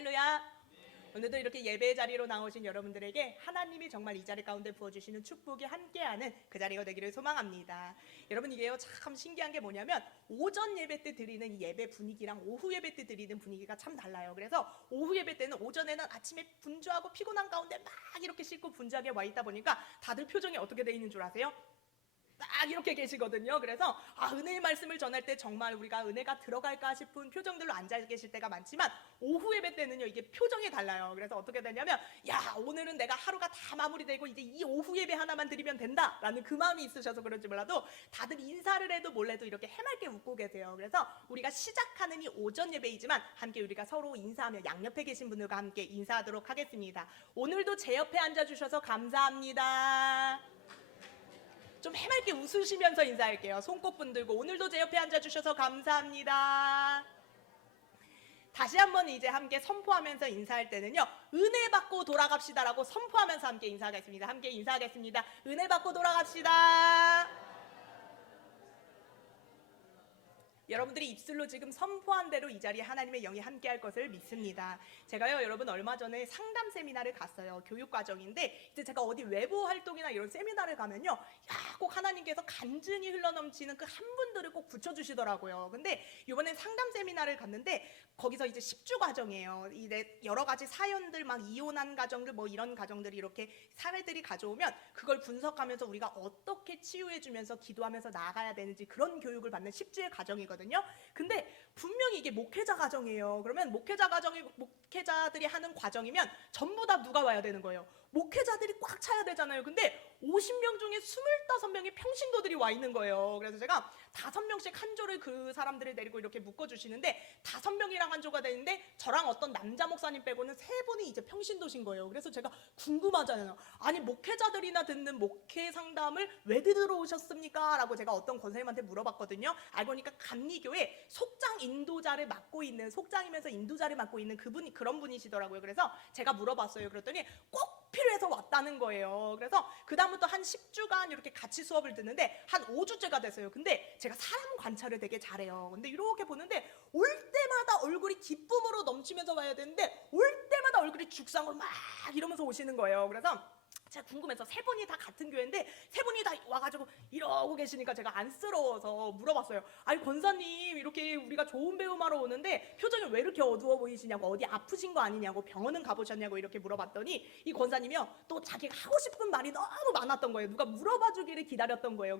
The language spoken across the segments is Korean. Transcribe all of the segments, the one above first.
할렐루야. 오늘도 이렇게 예배의 자리로 나오신 여러분들에게 하나님이 정말 이 자리 가운데 부어주시는 축복이 함께하는 그 자리가 되기를 소망합니다. 여러분, 이게요 참 신기한 게 뭐냐면 오전 예배 때 드리는 이 예배 분위기랑 오후 예배 때 드리는 분위기가 참 달라요. 그래서 오후 예배 때는 오전에는 아침에 분주하고 피곤한 가운데 막 이렇게 씻고 분주하게 와 있다 보니까 다들 표정이 어떻게 돼 있는 줄 아세요? 딱 이렇게 계시거든요. 그래서 은혜의 말씀을 전할 때 정말 우리가 은혜가 들어갈까 싶은 표정들로 앉아 계실 때가 많지만 오후 예배 때는요 이게 표정이 달라요. 그래서 어떻게 되냐면 오늘은 내가 하루가 다 마무리되고 이제 이 오후 예배 하나만 드리면 된다라는 그 마음이 있으셔서 그런지 몰라도 다들 인사를 해도 몰래도 이렇게 해맑게 웃고 계세요. 그래서 우리가 시작하는 이 오전 예배이지만 함께 우리가 서로 인사하며 양옆에 계신 분들과 함께 인사하도록 하겠습니다. 오늘도 제 옆에 앉아주셔서 감사합니다. 좀 해맑게 웃으시면서 인사할게요. 손 꼭 분들고 오늘도 제 옆에 앉아주셔서 감사합니다. 다시 한번 이제 함께 선포하면서 인사할 때는요 은혜 받고 돌아갑시다라고 선포하면서 함께 인사하겠습니다. 함께 인사하겠습니다. 은혜 받고 돌아갑시다. 여러분들이 입술로 지금 선포한 대로 이 자리에 하나님의 영이 함께할 것을 믿습니다. 제가요 여러분 얼마 전에 상담 세미나를 갔어요. 교육과정인데 이제 제가 어디 외부 활동이나 이런 세미나를 가면요 꼭 하나님께서 간증이 흘러넘치는 그 한 분들을 꼭 붙여주시더라고요. 근데 이번엔 상담 세미나를 갔는데 거기서 이제 10주 과정이에요. 이제 여러 가지 사연들 막 이혼한 가정들 뭐 이런 가정들이 이렇게 사례들이 가져오면 그걸 분석하면서 우리가 어떻게 치유해주면서 기도하면서 나아가야 되는지 그런 교육을 받는 10주의 과정이거든요. 근데 분명히 이게 목회자 과정이에요. 그러면 목회자들이 하는 과정이면 전부 다 누가 와야 되는 거예요? 목회자들이 꽉 차야 되잖아요. 근데 50명 중에 25명의 평신도들이 와 있는 거예요. 그래서 제가 5명씩 한 조를 그 사람들을 데리고 이렇게 묶어주시는데 5명이랑 한 조가 되는데 저랑 어떤 남자 목사님 빼고는 3분이 이제 평신도신 거예요. 그래서 제가 궁금하잖아요. 아니 목회자들이나 듣는 목회 상담을 왜 들어오셨습니까? 라고 제가 어떤 권사님한테 물어봤거든요. 알고 보니까 감리교회 속장 인도자를 맡고 있는, 속장이면서 인도자를 맡고 있는 그분이 그런 분이시더라고요. 그래서 제가 물어봤어요. 그랬더니 꼭 필요해서 왔다는 거예요. 그래서 그 다음부터 한 10주간 이렇게 같이 수업을 듣는데 한 5주째가 됐어요. 근데 제가 사람 관찰을 되게 잘해요. 근데 이렇게 보는데 올 때마다 얼굴이 기쁨으로 넘치면서 와야 되는데 올 때마다 얼굴이 죽상으로 막 이러면서 오시는 거예요. 그래서 제가 궁금해서 3분이 다 같은 교회인데 3분이 다 와가지고 이러고 계시니까 제가 안쓰러워서 물어봤어요. 아니 권사님 이렇게 우리가 좋은 배움하러 오는데 표정이 왜 이렇게 어두워 보이시냐고, 어디 아프신 거 아니냐고, 병원은 가보셨냐고 이렇게 물어봤더니 이 권사님이요 또 자기가 하고 싶은 말이 너무 많았던 거예요. 누가 물어봐 주기를 기다렸던 거예요.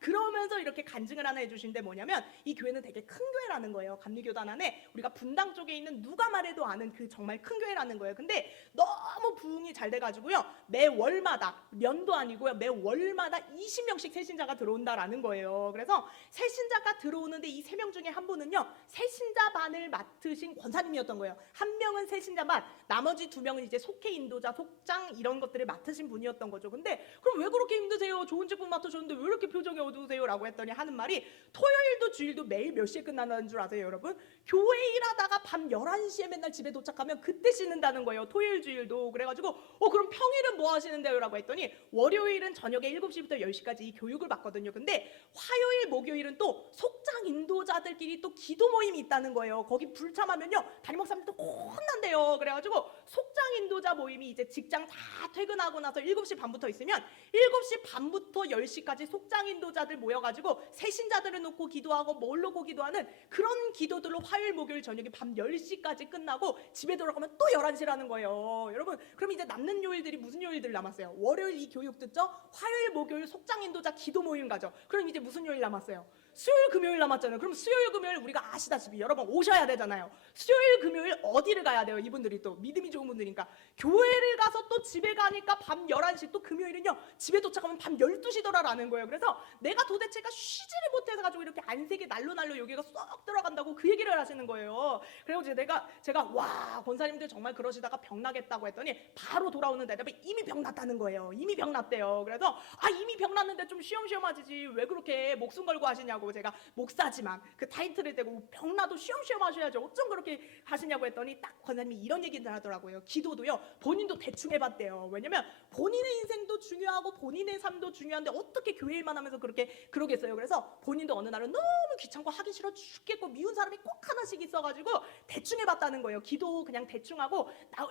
그러면서 이렇게 간증을 하나 해주신데 뭐냐면 이 교회는 되게 큰 교회라는 거예요. 감리교단 안에 우리가 분당 쪽에 있는 누가 말해도 아는 그 정말 큰 교회라는 거예요. 근데 너무 부흥이 잘 돼가지고요 매 월마다, 년도 아니고요 매 월마다 20명씩 새신자가 들어온다라는 거예요. 그래서 새신자가 들어오는데 이 3명 중에 한 분은요 새신자 반을 맡으신 권사님이었던 거예요. 한 명은 새신자 반, 나머지 2명은 이제 속회 인도자, 속장 이런 것들을 맡으신 분이었던 거죠. 근데 그럼 왜 그렇게 힘드세요? 좋은 직분 맡으셨는데 왜 이렇게 표정이 어두우세요? 라고 했더니 하는 말이 토요일도 주일도 매일 몇 시에 끝나는 줄 아세요 여러분? 교회 일하다가 밤 11시에 맨날 집에 도착하면 그때 씻는다는 거예요. 토요일 주일도. 그래가지고 그럼 평일은 뭐 하시는데요? 라고 했더니 월요일은 저녁에 7시부터 10시까지 이 교육을 받거든요. 근데 화요일 목요일은 또 속장 인도자들끼리 또 기도 모임이 있다는 거예요. 거기 불참하면요 담임 목사님도 혼난대요. 그래가지고 속장 인도자 모임이 이제 직장 다 퇴근하고 나서 7시 반부터 있으면 7시 반부터 10시까지 속장 인도자들 모여가지고 새신자들을 놓고 기도하고 뭘 놓고 기도하는 그런 기도들로 화요일 목요일 저녁에 밤 10시까지 끝나고 집에 돌아가면 또 11시라는 거예요. 여러분 그럼 이제 남는 요일들이 무슨 요일들 남았어요? 월요일 이 교육 듣죠? 화요일 목요일 속장 인도자 기도 모임 가죠. 그럼 이제 무슨 요일 남았어요? 수요일 금요일 남았잖아요. 그럼 수요일 금요일 우리가 아시다시피 여러분 오셔야 되잖아요. 수요일 금요일 어디를 가야 돼요? 이분들이 또 믿음이 좋은 분들이니까 교회를 가서 또 집에 가니까 밤 11시, 또 금요일은요 집에 도착하면 밤 12시더라라는 거예요. 그래서 내가 도대체가 쉬지를 못해서 가지고 이렇게 안색이 날로 여기가 쏙 들어간다고 그 얘기를 하시는 거예요. 그리고 제가 와 권사님들 정말 그러시다가 병 나겠다고 했더니 바로 돌아오는 대답이 이미 병 났다는 거예요. 이미 병 났대요. 그래서 이미 병 났는데 좀 쉬엄쉬엄 하지 왜 그렇게 목숨 걸고 하시냐고, 제가 목사지만 그 타이틀을 떼고 병 나도 쉬엄쉬엄 하셔야죠. 어쩜 그렇게 하시냐고 했더니 딱 권사님이 이런 얘기를 하더라고요. 기도도요 본인도 대충 해봤대요. 왜냐면 본인의 인생도 중요하고 본인의 삶도 중요한데 어떻게 교회 일만 하면서 그러겠어요. 그래서 본인도 어느 날은 너무 귀찮고 하기 싫어 죽겠고 미운 사람이 꼭 하나씩 있어가지고 대충 해봤다는 거예요. 기도 그냥 대충 하고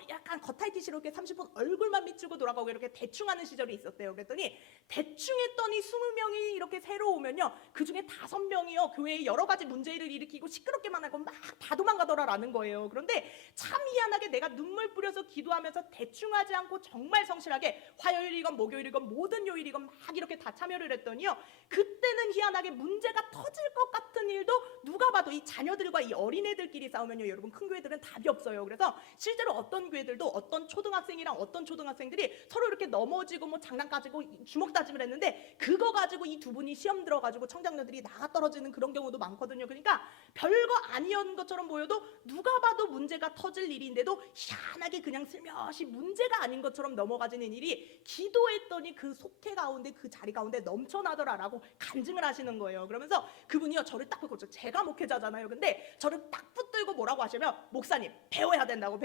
약간 겉핥기스럽게 30분 얼굴만 비추고 돌아가고 이렇게 대충 하는 시절이 있었대요. 그랬더니 대충 했더니 20명이 이렇게 새로 오면요, 그 중에 5명이요 교회에 여러 가지 문제를 일으키고 시끄럽게만 하고 막 다 도망가더라라는 거예요. 그런데 참 희한하게 내가 눈물 뿌려서 기도하면서 대충 하지 않고 정말 성실하게 화요일이건 목요일이건 모든 요일이건 막 이렇게 다 참여를 했더니요, 그때는 희한하게 문제가 터질 것 같은 일도 누가 봐도 이 자녀들과 이 어린애들끼리 싸우면요, 여러분 큰 교회들은 답이 없어요. 그래서 실제로 어떤 교회들도 어떤 초등학생이랑 어떤 초등학생들이 서로 이렇게 넘어지고 뭐 장난 가지고 주먹 다짐을 했는데 그거 가지고 이 두 분이 시험 들어가지고 청장녀들이 나가 떨어지는 그런 경우도 많거든요. 그러니까 별거 아니었던 것처럼 보여도 누가 봐도 문제가 터질 일인데도 희한하게 그냥 슬며시 문제가 아닌 것처럼 넘어가지는 일이 기도했더니 그 속회 가운데 그 자리 가운데 넘쳐나더라라고 간증을 하시는 거예요. 그러면서 그분이요 저를 딱 보고, 제가 목회자잖아요. 근데 저를 딱 붙들고 뭐라고 하시면, 목사님 배워야 된다고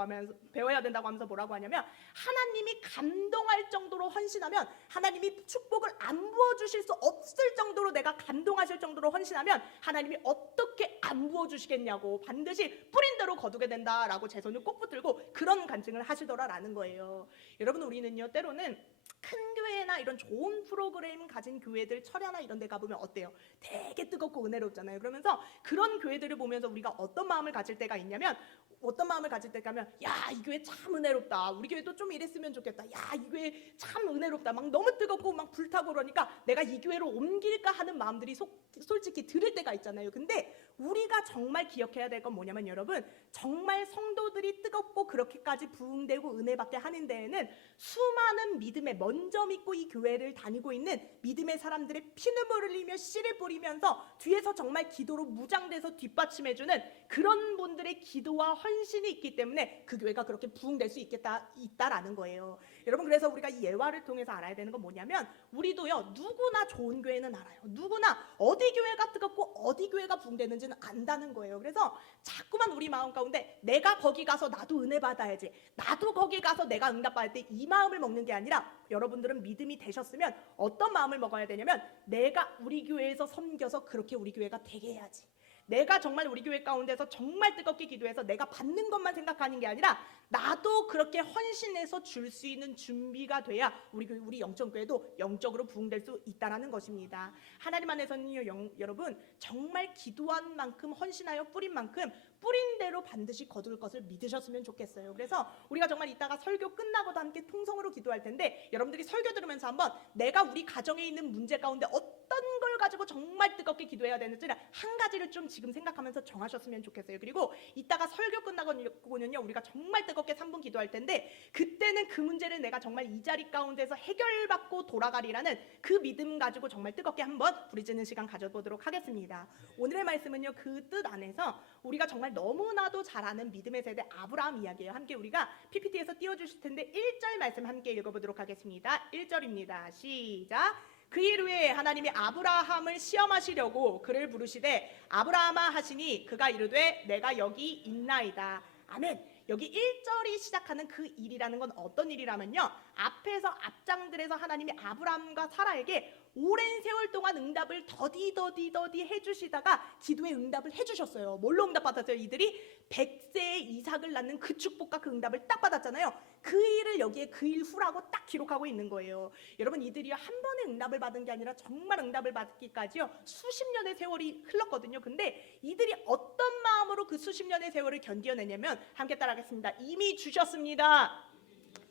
하면서 뭐라고 하냐면, 하나님이 감동할 정도로 헌신하면, 하나님이 축복을 안 부어주실 수 없을 정도로 내가 감동하실 정도로 헌신하면 하나님이 어떻게 안 부어주시겠냐고, 반드시 뿌린 대로 거두게 된다라고 제 손을 꼭 붙들고 그런 간증을 하시더라라는 거예요. 여러분, 우리는요 때로는 큰 교회나 이런 좋은 프로그램 가진 교회들 철야나 이런 데 가보면 어때요? 되게 뜨겁고 은혜롭잖아요. 그러면서 그런 교회들을 보면서 우리가 어떤 마음을 가질 때가 있냐면, 야, 이 교회 참 은혜롭다, 우리 교회도 좀 이랬으면 좋겠다, 야, 이 교회 참 은혜롭다, 막 너무 뜨겁고 막 불타고 그러니까 내가 이 교회로 옮길까 하는 마음들이 솔직히 들을 때가 있잖아요. 근데 우리가 정말 기억해야 될 건 뭐냐면, 여러분, 정말 성도들이 뜨겁고 그렇게까지 부흥되고 은혜받게 하는 데에는 수많은 믿음에 먼저 믿고 이 교회를 다니고 있는 믿음의 사람들의 피눈물을 흘리며 씨를 뿌리면서 뒤에서 정말 기도로 무장돼서 뒷받침해주는 그런 분들의 기도와 헌신이 있기 때문에 그 교회가 그렇게 부흥될 수 있다라는 거예요. 여러분, 그래서 우리가 이 예화를 통해서 알아야 되는 건 뭐냐면, 우리도요 누구나 좋은 교회는 알아요. 누구나 어디 교회가 뜨겁고 어디 교회가 부흥되는지는 안다는 거예요. 그래서 자꾸만 우리 마음 가운데 내가 거기 가서 나도 은혜 받아야지, 나도 거기 가서 내가 응답받을 때 이 마음을 먹는 게 아니라, 여러분들은 믿음이 되셨으면 어떤 마음을 먹어야 되냐면, 내가 우리 교회에서 섬겨서 그렇게 우리 교회가 되게 해야지, 내가 정말 우리 교회 가운데서 정말 뜨겁게 기도해서 내가 받는 것만 생각하는 게 아니라 나도 그렇게 헌신해서 줄 수 있는 준비가 돼야 우리 영적교회도 영적으로 부흥될 수 있다는 것입니다. 하나님 안에서는요, 여러분, 정말 기도한 만큼 헌신하여 뿌린 만큼 뿌린 대로 반드시 거둘 것을 믿으셨으면 좋겠어요. 그래서 우리가 정말 이따가 설교 끝나고도 함께 통성으로 기도할 텐데, 여러분들이 설교 들으면서 한번 내가 우리 가정에 있는 문제 가운데 어떤 걸 가지고 정말 뜨겁게 기도해야 되는지 한 가지를 좀 지금 생각하면서 정하셨으면 좋겠어요. 그리고 이따가 설교 끝나고는요 우리가 정말 뜨겁게 3분 기도할 텐데, 그때는 그 문제를 내가 정말 이 자리 가운데서 해결받고 돌아가리라는 그 믿음 가지고 정말 뜨겁게 한번 부르짖는 시간 가져보도록 하겠습니다. 오늘의 말씀은요 그 뜻 안에서 우리가 정말 너무나도 잘 아는 믿음의 세대 아브라함 이야기예요. 함께 우리가 PPT에서 띄워주실 텐데 1절 말씀 함께 읽어보도록 하겠습니다. 1절입니다. 시작. 그 일 후에 하나님이 아브라함을 시험하시려고 그를 부르시되 아브라함아 하시니 그가 이르되 내가 여기 있나이다. 아멘. 여기 1절이 시작하는 그 일이라는 건 어떤 일이라면요, 앞에서 앞장들에서 하나님이 아브라함과 사라에게 오랜 세월 동안 응답을 더디 해주시다가 기도의 응답을 해주셨어요. 뭘로 응답 받았어요? 이들이 100세의 이삭을 낳는 그 축복과 그 응답을 딱 받았잖아요. 그 일을 여기에 그 일 후라고 딱 기록하고 있는 거예요. 여러분, 이들이 한 번에 응답을 받은 게 아니라 정말 응답을 받기까지요 수십 년의 세월이 흘렀거든요. 근데 이들이 어떤 마음으로 그 수십 년의 세월을 견뎌내냐면, 함께 따라하겠습니다. 이미 주셨습니다.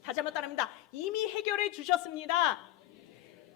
다시 한번 따라합니다. 이미 해결해 주셨습니다.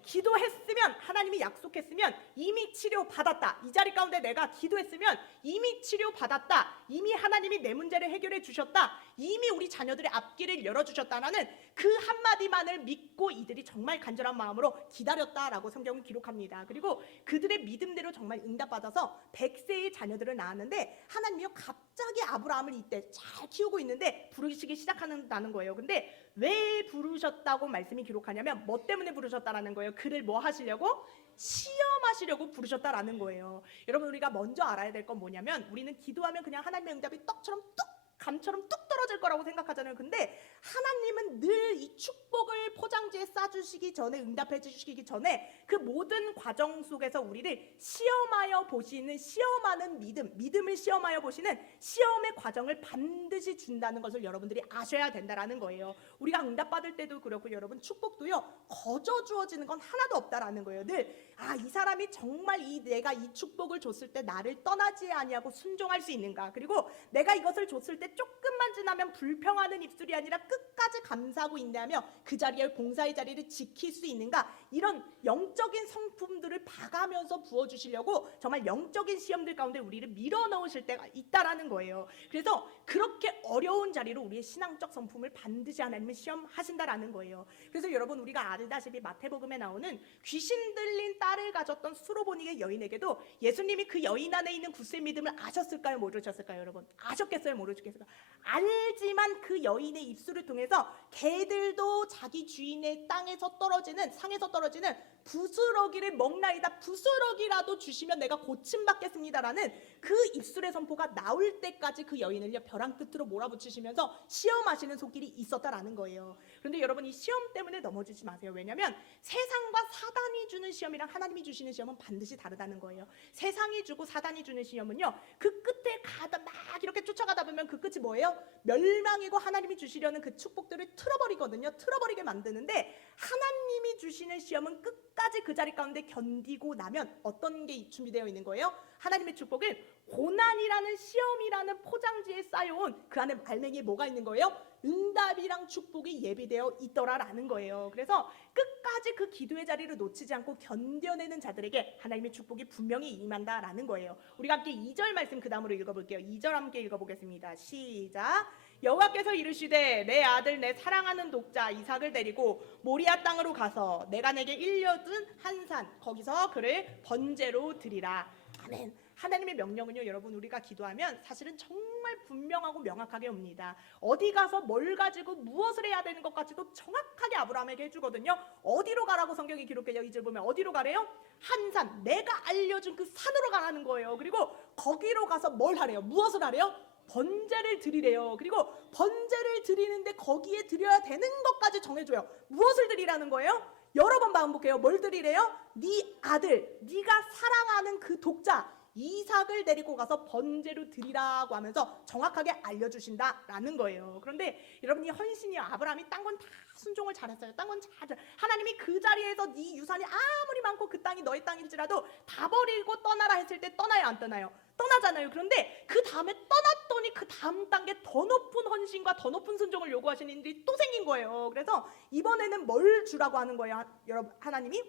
기도했으면, 하나님이 약속했으면 이미 치료받았다. 이 자리 가운데 내가 기도했으면 이미 치료받았다. 이미 하나님이 내 문제를 해결해 주셨다. 이미 우리 자녀들의 앞길을 열어주셨다라는 그 한마디만을 믿고 이들이 정말 간절한 마음으로 기다렸다라고 성경은 기록합니다. 그리고 그들의 믿음대로 정말 응답받아서 100세의 자녀들을 낳았는데, 하나님이요 갑자기 아브라함을 이때 잘 키우고 있는데 부르시기 시작한다는 거예요. 근데 왜 부르셨다고 말씀이 기록하냐면, 뭐 때문에 부르셨다라는 거예요? 그를 뭐 하시려고? 시험하시려고 부르셨다라는 거예요. 여러분, 우리가 먼저 알아야 될 건 뭐냐면, 우리는 기도하면 그냥 하나님의 응답이 떡처럼 뚝 감처럼 뚝 떨어질 거라고 생각하잖아요. 근데 하나님은 늘 이 축복을 포장지에 싸주시기 전에, 응답해 주시기 전에 그 모든 과정 속에서 우리를 시험하여 보시는, 시험하는 믿음을 시험하여 보시는 시험의 과정을 반드시 준다는 것을 여러분들이 아셔야 된다라는 거예요. 우리가 응답받을 때도 그렇고 여러분, 축복도요, 거저 주어지는 건 하나도 없다라는 거예요. 늘 이 사람이 정말 내가 이 축복을 줬을 때 나를 떠나지 아니하고 순종할 수 있는가, 그리고 내가 이것을 줬을 때 조금만 지나면 불평하는 입술이 아니라 끝까지 감사하고 인내하며 그 자리에, 봉사의 자리를 지킬 수 있는가, 이런 영적인 성품들을 봐가면서 부어주시려고 정말 영적인 시험들 가운데 우리를 밀어넣으실 때가 있다라는 거예요. 그래서 그렇게 어려운 자리로 우리의 신앙적 성품을 반드시 하나님은 시험하신다라는 거예요. 그래서 여러분, 우리가 알다시피 마태복음에 나오는 귀신 들린 딸을 가졌던 수로보닉의 여인에게도 예수님이 그 여인 안에 있는 굳세 믿음을 아셨을까요? 모르셨을까요? 여러분, 아셨겠어요? 모르셨겠어요? 알지만 그 여인의 입술을 통해서 개들도 자기 주인의 땅에서 떨어지는, 상에서 떨어지는 부스러기를 먹나이다, 부스러기라도 주시면 내가 고침받겠습니다라는 그 입술의 선포가 나올 때까지 그 여인을요, 벼랑 끝으로 몰아붙이시면서 시험하시는 손길이 있었다라는 거예요. 그런데 여러분, 이 시험 때문에 넘어지지 마세요. 왜냐하면 세상과 사단이 주는 시험이랑 하나님이 주시는 시험은 반드시 다르다는 거예요. 세상이 주고 사단이 주는 시험은요, 그 끝에 가다 막 이렇게 쫓아가다 보면 그 끝이 뭐예요? 멸망이고, 하나님이 주시려는 그 축복들을 틀어버리거든요. 틀어버리게 만드는데, 하나님이 주시는 시험은 끝까지 그 자리 가운데 견디고 나면 어떤 게 준비되어 있는 거예요? 하나님의 축복은 고난이라는 시험이라는 포장지에 쌓여온 그 안에 알맹이에 뭐가 있는 거예요? 응답이랑 축복이 예비되어 있더라라는 거예요. 그래서 끝까지 그 기도의 자리를 놓치지 않고 견뎌내는 자들에게 하나님의 축복이 분명히 임한다라는 거예요. 우리가 함께 2절 말씀 그 다음으로 읽어볼게요. 2절 함께 읽어보겠습니다. 시작. 여호와께서 이르시되 내 아들, 내 사랑하는 독자 이삭을 데리고 모리아 땅으로 가서 내가 내게 일려준 한 산, 거기서 그를 번제로 드리라. 아멘. 하나님의 명령은요, 여러분, 우리가 기도하면 사실은 정말 분명하고 명확하게 옵니다. 어디 가서 뭘 가지고 무엇을 해야 되는 것까지도 정확하게 아브라함에게 해주거든요. 어디로 가라고 성경이 기록해요? 2절 보면 어디로 가래요? 한 산, 내가 알려준 그 산으로 가라는 거예요. 그리고 거기로 가서 뭘 하래요? 무엇을 하래요? 번제를 드리래요. 그리고 번제를 드리는데 거기에 드려야 되는 것까지 정해줘요. 무엇을 드리라는 거예요? 여러 번 반복해요. 뭘 드리래요? 네 아들, 네가 사랑하는 그 독자 이삭을 데리고 가서 번제로 드리라고 하면서 정확하게 알려주신다라는 거예요. 그런데 여러분, 이 헌신이요, 아브라함이 딴 건 다 순종을 잘했어요. 딴 건 잘, 하나님이 그 자리에서 네 유산이 아무리 많고 그 땅이 너의 땅일지라도 다 버리고 떠나라 했을 때 떠나요, 안 떠나요? 떠나잖아요. 그런데 그 다음에 떠났더니 그 다음 단계 더 높은 헌신과 더 높은 순종을 요구하시는 일이 또 생긴 거예요. 그래서 이번에는 뭘 주라고 하는 거예요? 여러분, 하나님이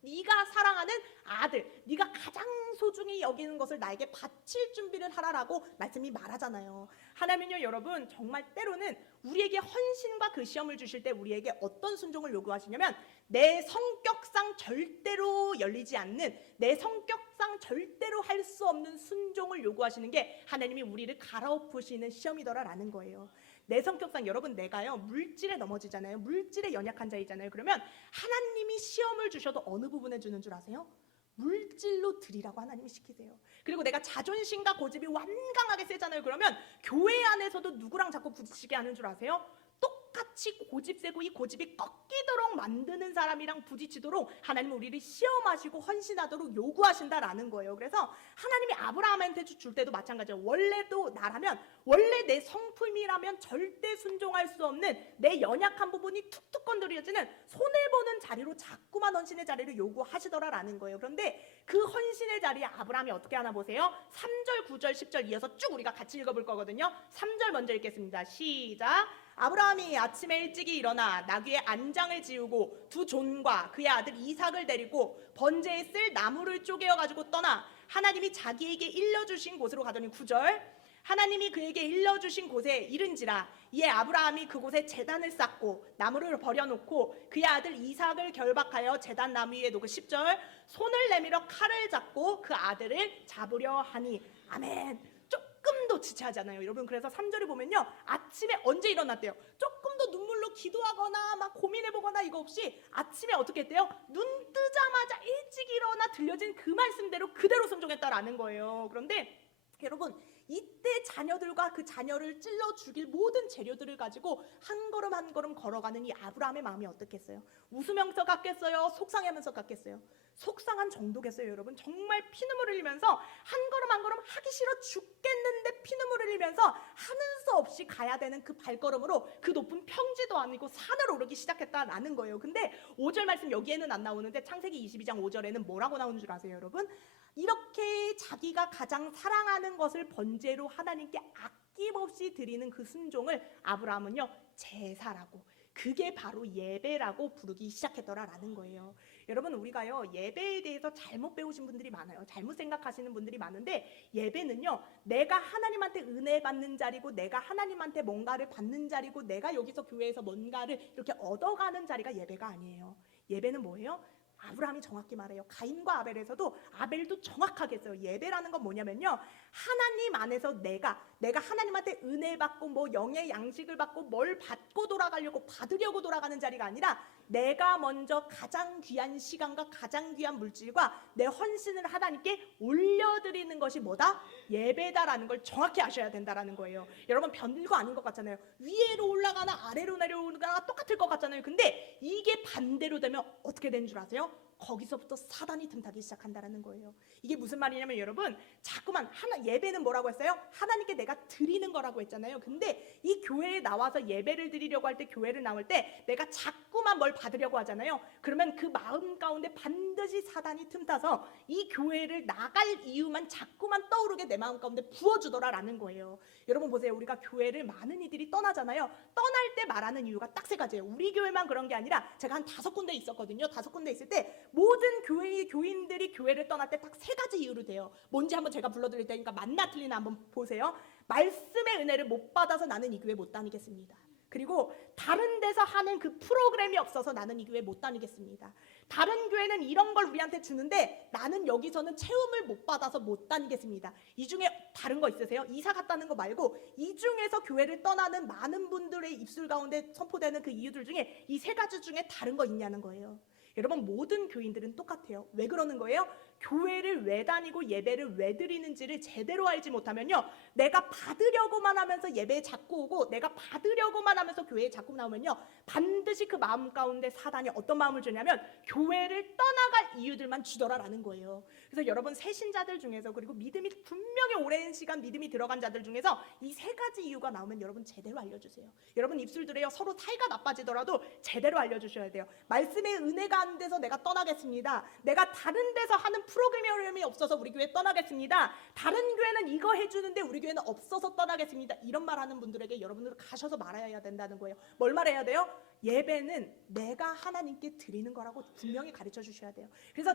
네가 사랑하는 아들, 네가 가장 소중히 여기는 것을 나에게 바칠 준비를 하라라고 말씀이 말하잖아요. 하나님은요, 여러분, 정말 때로는 우리에게 헌신과 그 시험을 주실 때 우리에게 어떤 순종을 요구하시냐면, 내 성격상 절대로 열리지 않는, 내 성격상 절대로 할 수 없는 순종을 요구하시는 게 하나님이 우리를 갈아엎으시는 시험이더라라는 거예요. 내 성격상, 여러분, 내가요, 물질에 넘어지잖아요. 물질에 연약한 자이잖아요. 그러면 하나님이 시험을 주셔도 어느 부분에 주는 줄 아세요? 물질로 드리라고 하나님이 시키세요. 그리고 내가 자존심과 고집이 완강하게 세잖아요. 그러면 교회 안에서도 누구랑 자꾸 부딪히게 하는 줄 아세요? 똑같이 고집 세고 이 고집이 꺾이도록 만드는 사람이랑 부딪히도록 하나님은 우리를 시험하시고 헌신하도록 요구하신다라는 거예요. 그래서 하나님이 아브라함한테 줄 때도 마찬가지예요. 원래도 나라면, 원래 내 성품이라면 절대 순종할 수 없는 내 연약한 부분이 툭툭 건드려지는 손해보는 자리로 자꾸만 헌신의 자리를 요구하시더라라는 거예요. 그런데 그 헌신의 자리에 아브라함이 어떻게 하나 보세요. 3절, 9절, 10절 이어서 쭉 우리가 같이 읽어볼 거거든요. 3절 먼저 읽겠습니다. 시작. 아브라함이 아침에 일찍이 일어나 나귀의 안장을 지우고 두 존과 그의 아들 이삭을 데리고 번제에 쓸 나무를 쪼개어 가지고 떠나 하나님이 자기에게 일러주신 곳으로 가더니 9절. 하나님이 그에게 일러주신 곳에 이른지라 이에 아브라함이 그곳에 제단을 쌓고 나무를 버려놓고 그의 아들 이삭을 결박하여 제단 나무 위에 놓고 10절. 손을 내밀어 칼을 잡고 그 아들을 잡으려 하니. 아멘. 조금도 지체하잖아요, 여러분. 그래서 3절을 보면요, 아침에 언제 일어났대요? 조금 더 눈물로 기도하거나 막 고민해보거나 이거 없이 아침에 어떻게 했대요? 눈 뜨자마자 일찍 일어나 들려진 그 말씀대로 그대로 순종했다라는 거예요. 그런데 여러분, 이때 자녀들과 그 자녀를 찔러 죽일 모든 재료들을 가지고 한 걸음 한 걸음 걸어가는 이 아브라함의 마음이 어떻겠어요? 웃으면서 갔겠어요? 속상하면서 갔겠어요? 속상한 정도겠어요, 여러분. 정말 피눈물 흘리면서 한 걸음 한 걸음 하기 싫어 죽겠는데 피눈물 흘리면서 하는 수 없이 가야 되는 그 발걸음으로 그 높은 평지도 아니고 산을 오르기 시작했다라는 거예요. 근데 5절 말씀 여기에는 안 나오는데 창세기 22장 5절에는 뭐라고 나오는 줄 아세요, 여러분? 이렇게 자기가 가장 사랑하는 것을 번제로 하나님께 아낌없이 드리는 그 순종을 아브라함은요 제사라고, 그게 바로 예배라고 부르기 시작했더라라는 거예요. 여러분, 우리가요 예배에 대해서 잘못 배우신 분들이 많아요. 잘못 생각하시는 분들이 많은데, 예배는요 내가 하나님한테 은혜 받는 자리고, 내가 하나님한테 뭔가를 받는 자리고, 내가 여기서 교회에서 뭔가를 이렇게 얻어가는 자리가 예배가 아니에요. 예배는 뭐예요? 아브라함이 정확히 말해요. 가인과 아벨에서도 아벨도 정확하게 했어요. 예배라는 건 뭐냐면요, 하나님 안에서 내가 하나님한테 은혜 받고 뭐 영의 양식을 받고 뭘 받고 돌아가려고 받으려고 돌아가는 자리가 아니라, 내가 먼저 가장 귀한 시간과 가장 귀한 물질과 내 헌신을 하나님께 올려드리는 것이 뭐다? 예배다라는 걸 정확히 아셔야 된다라는 거예요. 여러분, 별거 아닌 것 같잖아요. 위로 올라가나 아래로 내려오거나 똑같을 것 같잖아요. 근데 이게 반대로 되면 어떻게 되는 줄 아세요? 거기서부터 사단이 틈타기 시작한다라는 거예요. 이게 무슨 말이냐면, 여러분, 자꾸만 예배는 뭐라고 했어요? 하나님께 내가 드리는 거라고 했잖아요. 근데 이 교회에 나와서 예배를 드리려고 할 때, 교회를 나올 때 내가 자꾸만 뭘 받으려고 하잖아요. 그러면 그 마음 가운데 반드시 사단이 틈타서 이 교회를 나갈 이유만 자꾸만 떠오르게 내 마음 가운데 부어주더라라는 거예요. 여러분 보세요. 우리가 교회를 많은 이들이 떠나잖아요. 떠날 때 말하는 이유가 딱 세 가지예요. 우리 교회만 그런 게 아니라 제가 한 5군데 있었거든요. 5군데 있을 때 모든 교회의 교인들이 교회를 떠날 때 딱 3가지 이유로 돼요. 뭔지 한번 제가 불러드릴 테니까 맞나 틀리나 한번 보세요. 말씀의 은혜를 못 받아서 나는 이 교회 못 다니겠습니다. 그리고 다른 데서 하는 그 프로그램이 없어서 나는 이 교회 못 다니겠습니다. 다른 교회는 이런 걸 우리한테 주는데 나는 여기서는 체험을 못 받아서 못 다니겠습니다. 이 중에 다른 거 있으세요? 이사 갔다는 거 말고 이 중에서 교회를 떠나는 많은 분들의 입술 가운데 선포되는 그 이유들 중에 이 3가지 중에 다른 거 있냐는 거예요. 여러분, 모든 교인들은 똑같아요. 왜 그러는 거예요? 교회를 왜 다니고 예배를 왜 드리는지를 제대로 알지 못하면요, 내가 받으려고만 하면서 예배에 자꾸 오고 내가 받으려고만 하면서 교회에 자꾸 나오면요, 반드시 그 마음 가운데 사단이 어떤 마음을 주냐면 교회를 떠나갈 이유들만 주더라라는 거예요. 그래서 여러분, 새신자들 중에서, 그리고 믿음이 분명히 오랜 시간 믿음이 들어간 자들 중에서 이 3가지 이유가 나오면 여러분 제대로 알려주세요. 여러분 입술들에요, 서로 사이가 나빠지더라도 제대로 알려주셔야 돼요. 말씀의 은혜가 안 돼서 내가 떠나겠습니다. 내가 다른 데서 하는 프로그램이 없어서 우리 교회 떠나겠습니다. 다른 교회는 이거 해주는데 우리 교회는 없어서 떠나겠습니다. 이런 말 하는 분들에게 여러분들 가셔서 말해야 된다는 거예요. 뭘 말해야 돼요? 예배는 내가 하나님께 드리는 거라고 분명히 가르쳐 주셔야 돼요. 그래서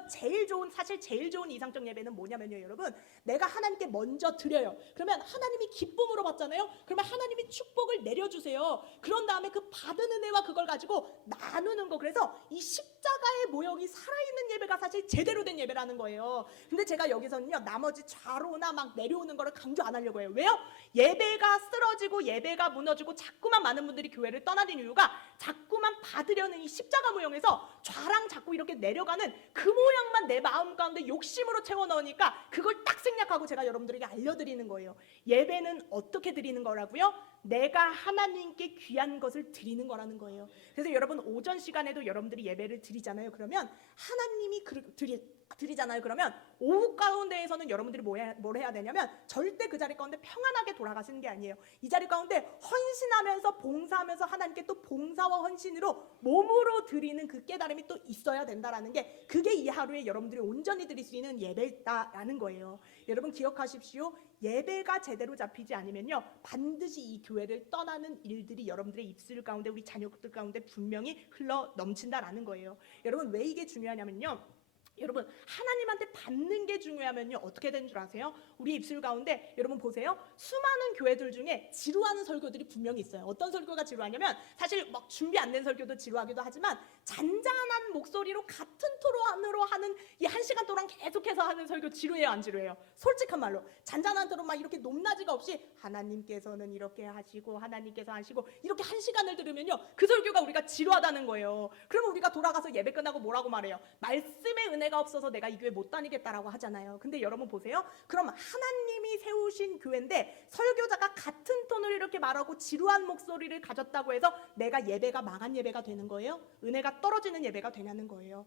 사실 제일 좋은 이상적 예배는 뭐냐면요, 여러분, 내가 하나님께 먼저 드려요. 그러면 하나님이 기쁨으로 받잖아요. 그러면 하나님이 축복을 내려주세요. 그런 다음에 그 받은 은혜와 그걸 가지고 나누는 거. 그래서 이 십자가의 모형이 살아있는 예배가 사실 제대로 된 예배라는 거예요. 근데 제가 여기서는요, 나머지 좌로나 막 내려오는 거를 강조 안 하려고 해요. 왜요? 예배가 쓰러지고 예배가 무너지고 자꾸만 많은 분들이 교회를 떠나는 이유가 자꾸만 받으려는 이 십자가 모형에서 좌랑 자꾸 이렇게 내려가는 그 모양만 내 마음 가운데 욕심으로 채워 넣으니까 그걸 딱 생략하고 제가 여러분들에게 알려드리는 거예요. 예배는 어떻게 드리는 거라고요? 내가 하나님께 귀한 것을 드리는 거라는 거예요. 그래서 여러분, 오전 시간에도 여러분들이 예배를 드리잖아요. 그러면 하나님이 드리잖아요. 그러면 오후 가운데에서는 여러분들이 뭘 해야 되냐면 절대 그 자리 가운데 평안하게 돌아가시는 게 아니에요. 이 자리 가운데 헌신하면서 봉사하면서 하나님께 또 봉사와 헌신으로 몸으로 드리는 그 깨달음이 또 있어야 된다라는 게, 그게 이 하루에 여러분들이 온전히 드릴 수 있는 예배다라는 거예요. 여러분 기억하십시오. 예배가 제대로 잡히지 않으면요, 반드시 이 교회를 떠나는 일들이 여러분들의 입술 가운데, 우리 자녀들 가운데 분명히 흘러 넘친다라는 거예요. 여러분, 왜 이게 중요하냐면요, 여러분, 하나님한테 받는 게 중요하면요, 어떻게 되는 줄 아세요? 우리 입술 가운데 여러분 보세요. 수많은 교회들 중에 지루하는 설교들이 분명히 있어요. 어떤 설교가 지루하냐면, 사실 막 준비 안 된 설교도 지루하기도 하지만 잔잔한 목소리로 같은 토론으로 하는 이 1시간 동안 계속해서 하는 설교 지루해요, 안 지루해요? 솔직한 말로 잔잔한 토론, 막 이렇게 높낮이가 없이 하나님께서는 이렇게 하시고 하나님께서 하시고 이렇게 1시간을 들으면요, 그 설교가 우리가 지루하다는 거예요. 그러면 우리가 돌아가서 예배 끝나고 뭐라고 말해요? 말씀의 은혜가 없어서 내가 이 교회 못 다니겠다라고 하잖아요. 근데 여러분 보세요. 그럼 하나님 하나님이 세우신 교회인데 설교자가 같은 톤을 이렇게 말하고 지루한 목소리를 가졌다고 해서 내가 예배가 망한 예배가 되는 거예요? 은혜가 떨어지는 예배가 되냐는 거예요.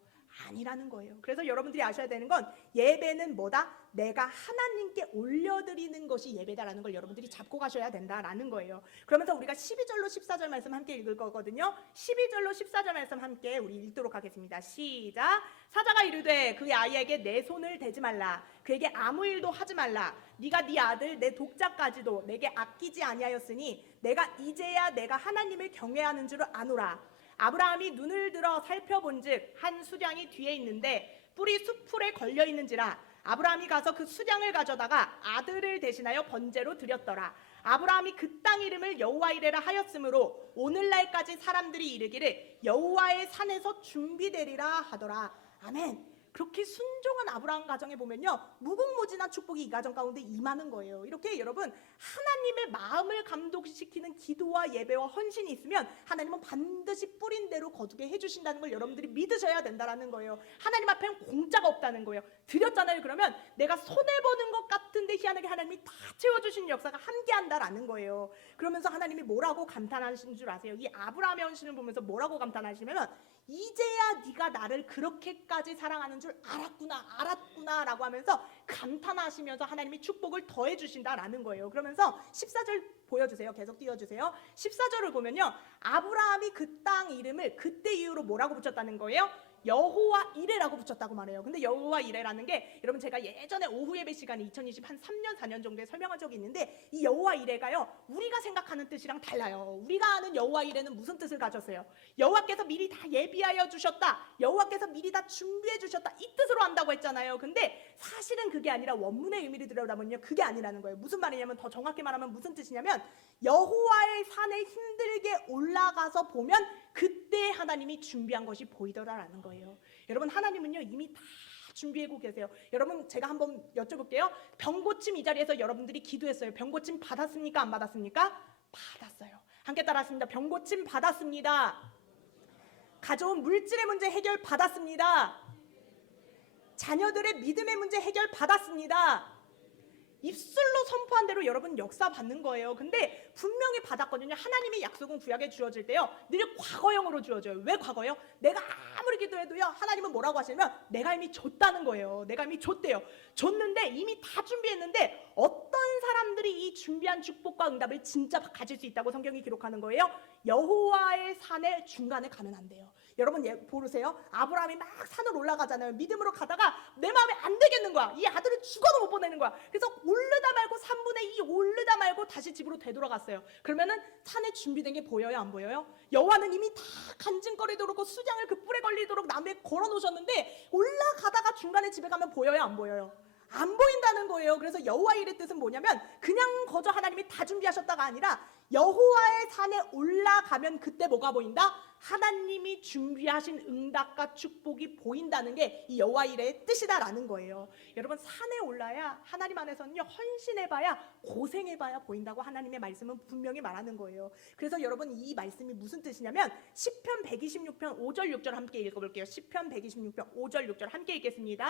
아니라는 거예요. 그래서 여러분들이 아셔야 되는 건 예배는 뭐다? 내가 하나님께 올려드리는 것이 예배다라는 걸 여러분들이 잡고 가셔야 된다라는 거예요. 그러면서 우리가 12절로 14절 말씀 함께 읽을 거거든요. 12절로 14절 말씀 함께 우리 읽도록 하겠습니다. 시작. 사자가 이르되 그의 아이에게 내 손을 대지 말라. 그에게 아무 일도 하지 말라. 네가 네 아들 내 독자까지도 내게 아끼지 아니하였으니 내가 이제야 내가 하나님을 경외하는 줄을 아노라. 아브라함이 눈을 들어 살펴본즉 한 수량이 뒤에 있는데 뿔이 숲풀에 걸려 있는지라. 아브라함이 가서 그 수량을 가져다가 아들을 대신하여 번제로 드렸더라. 아브라함이 그 땅 이름을 여호와 이레라 하였으므로 오늘날까지 사람들이 이르기를 여호와의 산에서 준비되리라 하더라. 아멘. 그렇게 순종한 아브라함 가정에 보면요, 무궁무진한 축복이 이 가정 가운데 임하는 거예요. 이렇게 여러분, 하나님의 마음을 감동시키는 기도와 예배와 헌신이 있으면 하나님은 반드시 뿌린 대로 거두게 해주신다는 걸 여러분들이 믿으셔야 된다는 거예요. 하나님 앞에는 공짜가 없다는 거예요. 드렸잖아요. 그러면 내가 손해보는 것 같은데 희한하게 하나님이 다 채워주시는 역사가 함께한다라는 거예요. 그러면서 하나님이 뭐라고 감탄하시는 줄 아세요? 이 아브라함의 헌신을 보면서 뭐라고 감탄하시냐면 이제야 네가 나를 그렇게까지 사랑하는 줄 알았구나 라고 하면서 감탄하시면서 하나님이 축복을 더해 주신다라는 거예요. 그러면서 14절 보여주세요. 계속 띄워주세요. 14절을 보면요, 아브라함이 그 땅 이름을 그때 이후로 뭐라고 붙였다는 거예요? 여호와 이레라고 붙였다고 말해요. 근데 여호와 이레라는 게 여러분, 제가 예전에 오후 예배 시간에 2020 한 3년 4년 정도에 설명한 적이 있는데, 이 여호와 이레가요, 우리가 생각하는 뜻이랑 달라요. 우리가 아는 여호와 이레는 무슨 뜻을 가졌어요? 여호와께서 미리 다 예비하여 주셨다, 여호와께서 미리 다 준비해 주셨다, 이 뜻으로 한다고 했잖아요. 근데 사실은 그게 아니라 원문의 의미를 들여다보면요, 그게 아니라는 거예요. 무슨 말이냐면, 더 정확히 말하면 무슨 뜻이냐면, 여호와의 산에 힘들게 올라가서 보면 그때 하나님이 준비한 것이 보이더라라는 거예요. 여러분, 하나님은요 이미 다 준비하고 계세요. 여러분, 제가 한번 여쭤볼게요. 병고침 이 자리에서 여러분들이 기도했어요. 병고침 받았습니까? 안 받았습니까? 받았어요. 함께 따라하십니다. 병고침 받았습니다. 가져온 물질의 문제 해결 받았습니다. 자녀들의 믿음의 문제 해결 받았습니다. 입술로 선포한 대로 여러분 역사 받는 거예요. 근데 분명히 받았거든요. 하나님의 약속은 구약에 주어질 때요, 늘 과거형으로 주어져요. 왜 과거요? 내가 아무리 기도해도요, 하나님은 뭐라고 하시냐면 내가 이미 줬다는 거예요. 내가 이미 줬대요. 줬는데 이미 다 준비했는데 어떤 사람들이 이 준비한 축복과 응답을 진짜 가질 수 있다고 성경이 기록하는 거예요? 여호와의 산의 중간에 가면 안 돼요. 여러분, 보세요. 아브라함이 막 산을 올라가잖아요. 믿음으로 가다가 내 마음에 안 되겠는 거야. 이 아들을 죽어도 못 보내는 거야. 그래서 오르다 말고 3분의 2 오르다 말고 다시 집으로 되돌아갔어요. 그러면은 산에 준비된 게 보여요, 안 보여요? 여호와는 이미 다 간증거리도록 수장을 그 뿔에 걸리도록 나무에 걸어 놓으셨는데 올라가다가 중간에 집에 가면 보여요, 안 보여요? 안 보인다는 거예요. 그래서 여호와 일의 뜻은 뭐냐면 그냥 거저 하나님이 다 준비하셨다가 아니라 여호와의 산에 올라가면 그때 뭐가 보인다? 하나님이 준비하신 응답과 축복이 보인다는 게 이 여호와 일의 뜻이다라는 거예요. 여러분, 산에 올라야, 하나님 안에서는요, 헌신해봐야, 고생해봐야 보인다고 하나님의 말씀은 분명히 말하는 거예요. 그래서 여러분, 이 말씀이 무슨 뜻이냐면 시편 126편 5절 6절 함께 읽어볼게요. 시편 126편 5절 6절 함께 읽겠습니다.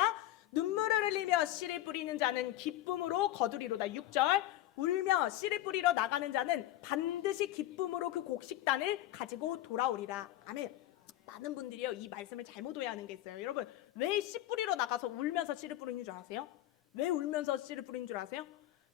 눈물을 흘리며 씨를 뿌리는 자는 기쁨으로 거두리로다. 6절. 울며 씨를 뿌리러 나가는 자는 반드시 기쁨으로 그 곡식단을 가지고 돌아오리라. 아멘. 많은 분들이요, 이 말씀을 잘못 오해하는 게 있어요. 여러분, 왜 씨 뿌리러 나가서 울면서 씨를 뿌리는 줄 아세요? 왜 울면서 씨를 뿌리는 줄 아세요?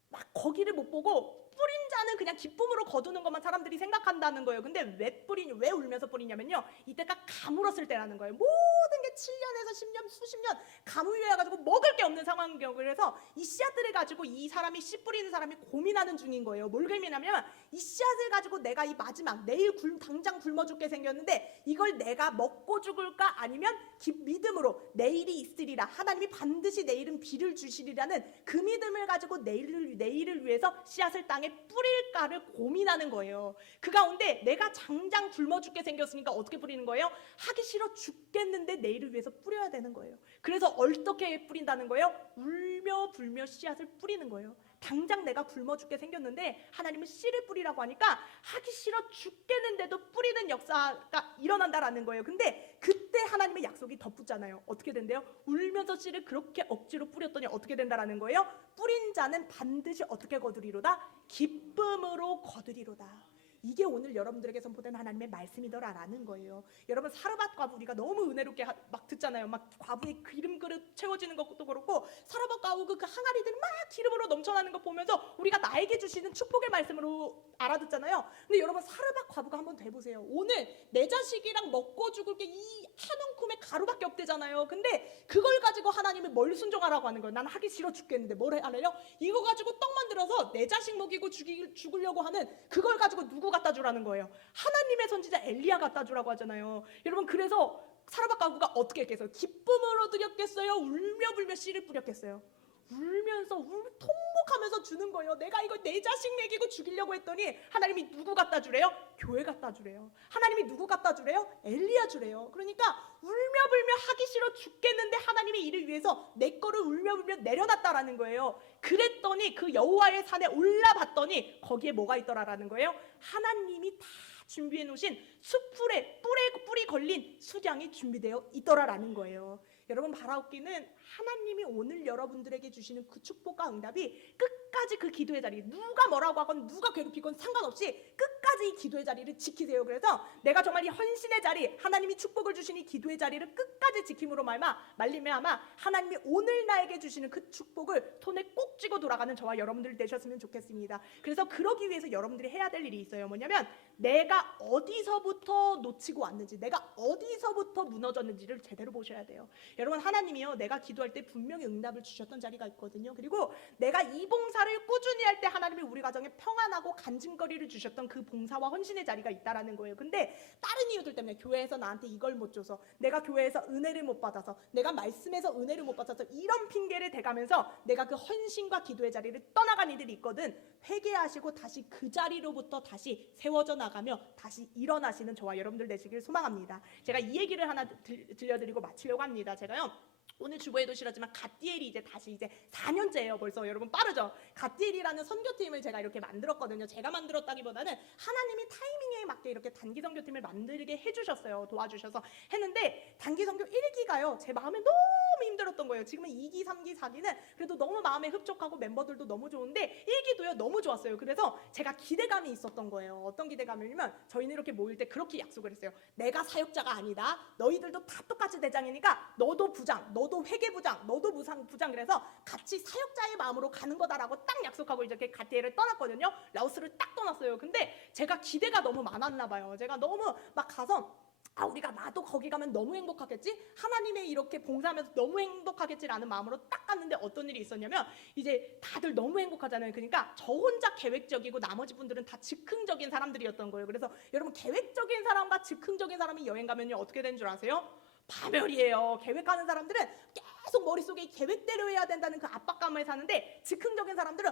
막 거기를 못 보고 뿌린 자는 그냥 기쁨으로 거두는 것만 사람들이 생각한다는 거예요. 근데 왜 울면서 뿌리냐면요, 이때가 가물었을 때라는 거예요. 모든 게 7년에서 10년, 수십 년 가물려가지고 먹을 게 없는 상황이에요. 그래서 이 씨앗들을 가지고 이 사람이 씨 뿌리는 사람이 고민하는 중인 거예요. 뭘 고민하냐면, 이 씨앗을 가지고 내가 이 마지막 내일 당장 굶어 죽게 생겼는데 이걸 내가 먹고 죽을까, 아니면 믿음으로 내일이 있으리라, 하나님이 반드시 내일은 비를 주시리라는 그 믿음을 가지고 내일을 위해서 씨앗을 땅에 뿌릴까를 고민하는 거예요. 그 가운데 내가 당장 굶어 죽게 생겼으니까 어떻게 뿌리는 거예요? 하기 싫어 죽겠는데 내일을 위해서 뿌려야 되는 거예요. 그래서 어떻게 뿌린다는 거예요? 울며 불며 씨앗을 뿌리는 거예요. 당장 내가 굶어 죽게 생겼는데 하나님은 씨를 뿌리라고 하니까 하기 싫어 죽겠는데도 뿌리는 역사가 일어난다라는 거예요. 근데 그때 하나님의 약속이 덧붙잖아요. 어떻게 된대요? 울면서 씨를 그렇게 억지로 뿌렸더니 어떻게 된다라는 거예요? 뿌린 자는 반드시 어떻게 거두리로다? 기쁨으로 거두리로다. 이게 오늘 여러분들에게 선포된 하나님의 말씀이더라라는 거예요. 여러분, 사르밧 과부 우리가 너무 은혜롭게 막 듣잖아요. 막 과부의 기름 그릇 채워지는 것도 그렇고 사르밧 과부 그 항아리들이 막 기름으로 넘쳐나는 거 보면서 우리가 나에게 주시는 축복의 말씀으로 알아듣잖아요. 근데 여러분, 사르밧 과부가 한번 돼보세요. 오늘 내 자식이랑 먹고 죽을 게 이 한 움큼의 가루밖에 없대잖아요. 근데 그걸 가지고 하나님이 뭘 순종하라고 하는 거예요? 난 하기 싫어 죽겠는데 뭘 하래요? 이거 가지고 떡 만들어서 내 자식 먹이고 죽으려고 하는 그걸 가지고 누구 갖다 주라는 거예요? 하나님의 선지자 엘리야 갖다 주라고 하잖아요. 여러분, 그래서 사르밧 과부가 어떻게 했겠어요? 기쁨으로 드렸겠어요? 울며 불며 씨를 뿌렸겠어요? 울면서 통곡하면서 주는 거예요. 내가 이거 내 자식 먹이고 죽이려고 했더니 하나님이 누구 갖다 주래요? 교회 갖다 주래요. 하나님이 누구 갖다 주래요? 엘리야 주래요. 그러니까 울며 불며 하기 싫어 죽겠는데 하나님의 일을 위해서 내 거를 울며 불며 내려놨다라는 거예요. 그랬더니 그 여호와의 산에 올라봤더니 거기에 뭐가 있더라라는 거예요? 하나님이 다 준비해 놓으신 수풀에 뿌리 걸린 수량이 준비되어 있더라라는 거예요. 여러분, 바라옵기는 하나님이 오늘 여러분들에게 주시는 그 축복과 응답이 끝까지 그 기도의 자리, 누가 뭐라고 하건 누가 괴롭히건 상관없이 끝까지 이 기도의 자리를 지키세요. 그래서 내가 정말 이 헌신의 자리, 하나님이 축복을 주신 이 기도의 자리를 끝까지 지킴으로 말미암아 하나님이 오늘 나에게 주시는 그 축복을 손에 꼭 쥐고 돌아가는 저와 여러분들 되셨으면 좋겠습니다. 그래서 그러기 위해서 여러분들이 해야 될 일이 있어요. 뭐냐면 내가 어디서부터 놓치고 왔는지, 내가 어디서부터 무너졌는지를 제대로 보셔야 돼요. 여러분, 하나님이요, 내가 기도할 때 분명히 응답을 주셨던 자리가 있거든요. 그리고 내가 이 봉사를 꾸준히 할 때 하나님이 우리 가정에 평안하고 간증거리를 주셨던 그 봉사와 헌신의 자리가 있다라는 거예요. 근데 다른 이유들 때문에 교회에서 나한테 이걸 못 줘서, 내가 교회에서 은혜를 못 받아서, 내가 말씀에서 은혜를 못 받아서 이런 핑계를 대가면서 내가 그 헌신과 기도의 자리를 떠나간 이들이 있거든. 회개하시고 다시 그 자리로부터 다시 세워져 나가며 다시 일어나시는 저와 여러분들 되시길 소망합니다. 제가 이 얘기를 하나 들려드리고 마치려고 합니다. 제가요, 오늘 주보에도 실었지만 갓디엘이 이제 다시 4년째예요. 벌써 여러분, 빠르죠? 갓디엘이라는 선교팀을 제가 이렇게 만들었거든요. 제가 만들었다기보다는 하나님이 타이밍에 맞게 이렇게 단기 선교팀을 만들게 해주셨어요. 도와주셔서 했는데 단기 선교 1기가요, 제 마음에 너무 힘들었던 거예요. 지금은 2기, 3기, 4기는 그래도 너무 마음에 흡족하고 멤버들도 너무 좋은데 1기도요 너무 좋았어요. 그래서 제가 기대감이 있었던 거예요. 어떤 기대감이냐면 저희는 이렇게 모일 때 그렇게 약속을 했어요. 내가 사역자가 아니다. 너희들도 다 똑같이 대장이니까 너도 부장, 너도 회계부장, 너도 부장, 그래서 같이 사역자의 마음으로 가는 거다라고 딱 약속하고 이렇게 갓디엘을 떠났거든요. 라오스를 딱 떠났어요. 근데 제가 기대가 너무 많았나 봐요. 제가 너무 막 가서 우리가 나도 거기 가면 너무 행복하겠지? 하나님의 이렇게 봉사하면서 너무 행복하겠지라는 마음으로 딱 갔는데 어떤 일이 있었냐면 이제 다들 너무 행복하잖아요. 그러니까 저 혼자 계획적이고 나머지 분들은 다 즉흥적인 사람들이었던 거예요. 그래서 여러분, 계획적인 사람과 즉흥적인 사람이 여행 가면요 어떻게 되는 줄 아세요? 파멸이에요. 계획하는 사람들은 계속 머릿속에 계획대로 해야 된다는 그 압박감을 사는데, 즉흥적인 사람들은